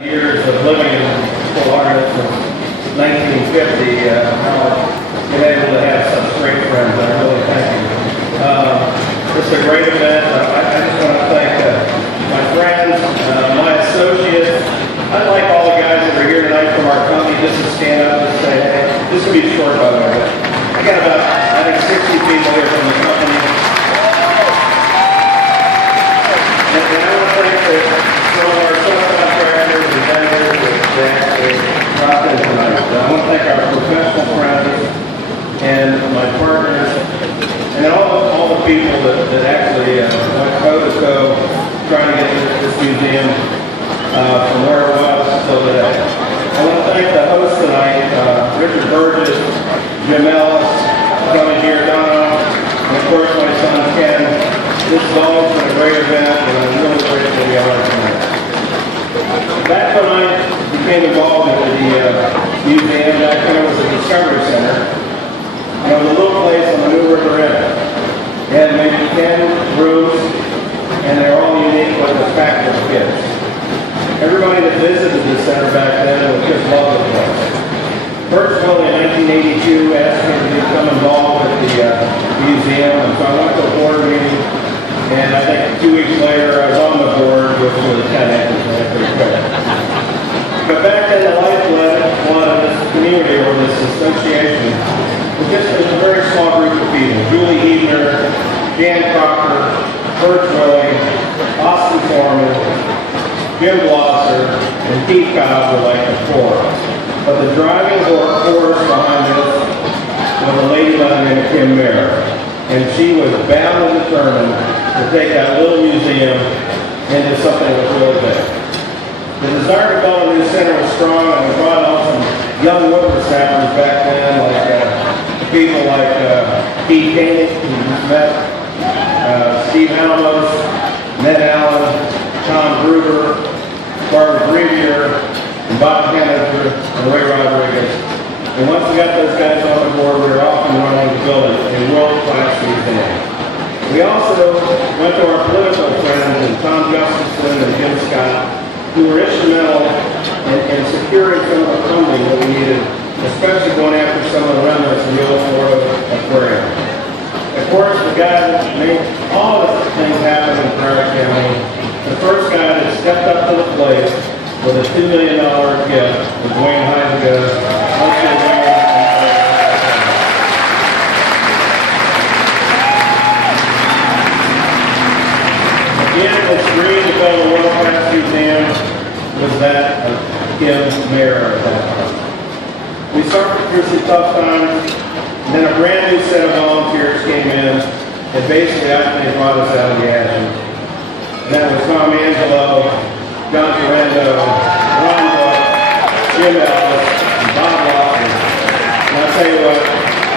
Years of living in Fort Lauderdale since 1950, how I've been able to have such great friends. I really thank you. It's a great event. I just want to thank my friends, my associates. I'd like all the guys that are here tonight from our company just to stand up and say, hey, this will be short by the way. I got about, I think, 60 people here from the company. And I want to thank some of our subcontractors and vendors that dropped in tonight. I want to thank our professional friends and my partners and all the people that actually went toe to toe trying to get this museum from where it was to today. I want to thank the hosts tonight, Richard Burgess, Ellis, Giordano, and of course my son Ken. This has always been a great event, and I'm really grateful to be honored tonight. Back when I became involved with the museum, back then it was a discovery center. And it was a little place on the New River End. It had maybe 10 rooms, and they were all unique with the fact of kids. Everybody that visited the center back then would just love the place. First one in 1982 asked me to become involved with the museum, and so I went to a board meeting, and I think 2 weeks later I was on the board, which was Kenneth. But back then the lifeblood of this community or this association was just a very small group of people. Julie Ebner, Dan Crocker, Bert Willie, Austin Foreman, Jim Blosser, and Pete Cobb were like the core. But the driving force behind this was a lady by the name of Kim Mayer. And she was bound and determined to take that little museum into something that was really big. The desire to build a new center was strong, and we brought on some young whippersnappers back then, like people like Pete Kenneth, who you met, Steve Alamos, Ned Allen, Tom Gruber, Barbara Grevier, and Bob Kenneth, and Ray Rodriguez. And once we got those guys on the board, we were off and running to build a world-class museum. We also went to our political friends, and Tom Gustafson and Jim Scott, who were instrumental in securing some of the funding that we needed, especially going after some of the remnants of the old Florida Aquarium. Of course, the guy that made all of these things happen in Prairie County, the first guy that stepped up to the plate with a $2 million gift was Wayne Heidegger. Again, this dream to build a world-class museum was that of Kim Mayer at that time. We suffered through some tough times, and then a brand new set of volunteers came in, and basically I think brought us out of the ashes. And that was Tom Angelo, John Durando, Ron Buck, Jim Ellis, and Bob Walker. And I'll tell you what,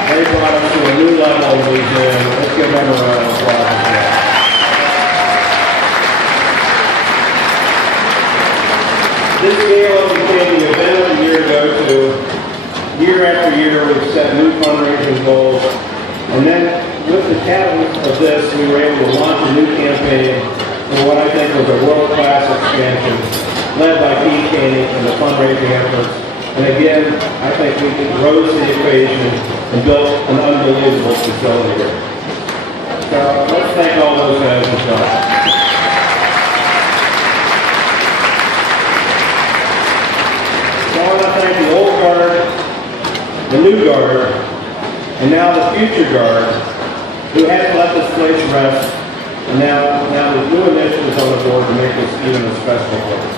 they brought us to a new level of the museum. Let's give them a round of applause. This gala became the event of the year to go to. Year after year, we've set new fundraising goals. And then, with the catalyst of this, we were able to launch a new campaign for what I think was a world-class expansion, led by Pete Caney and the fundraising efforts. And again, I think we rose to the occasion and built an unbelievable facility here. So, let's thank all those guys as well. I want to thank the old guard, the new guard, and now the future guard, who hasn't let this place rest, and now there's new initiatives on the board to make this even a special place.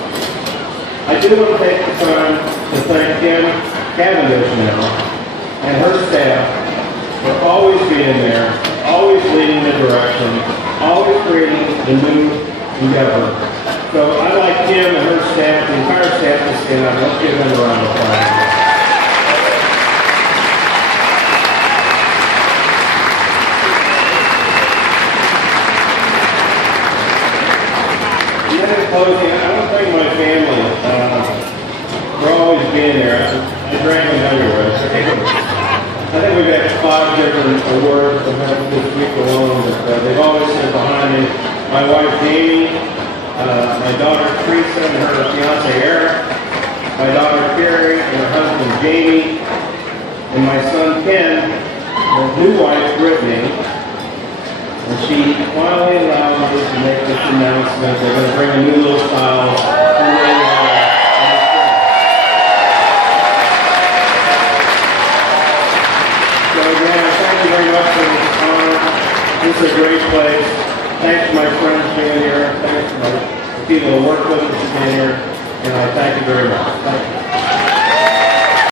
I do want to take the time to thank Kim Cavendish now, and her staff for always being there, always leading the direction, always creating the new endeavor. So I'd like Kim and her staff, the entire staff, to stand up. Let's give them a round of applause. And then in closing, I want to thank my family for always being there. I drag them everywhere. I think we've got 5 different awards this week alone that they've always been behind me. My wife, Jamie, my daughter Teresa, and her fiance Eric, new wife, Brittany, and she finally allowed me to make this announcement. They're going to bring a new little Stiles. So again, thank you very much for this honor. This is a great place. Thanks to my friends being here. Thanks to my people who work with us being here. And I thank you very much. Thank you.